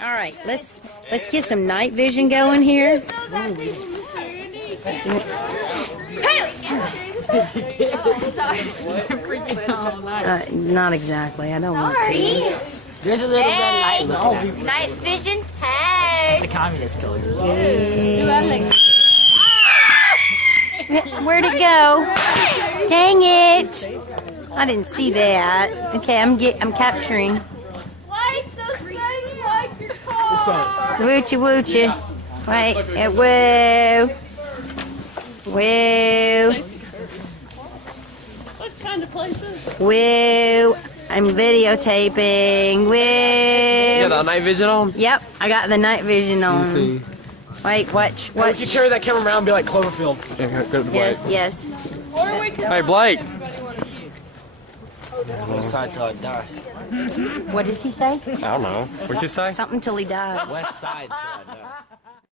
All right, let's get some night vision going here. Not exactly. I don't want to. There's a little red light. Night vision. Hey. It's a communist code. Where'd it go? Dang it! I didn't see that. Okay, I'm capturing. Why it's so shiny like your car? Woochie woochie. Wait, woo. Woo. What kind of places? Woo. I'm videotaping. Woo. You got the night vision on? Yep, I got the night vision on. See. Wait, watch. Hey, we can carry that camera around and be like Cloverfield. Yeah, go to Blake. Yes. Or we can Hey, Blake. West side till I die. What does he say? I don't know. What'd you say? Something till he dies. West side till I die.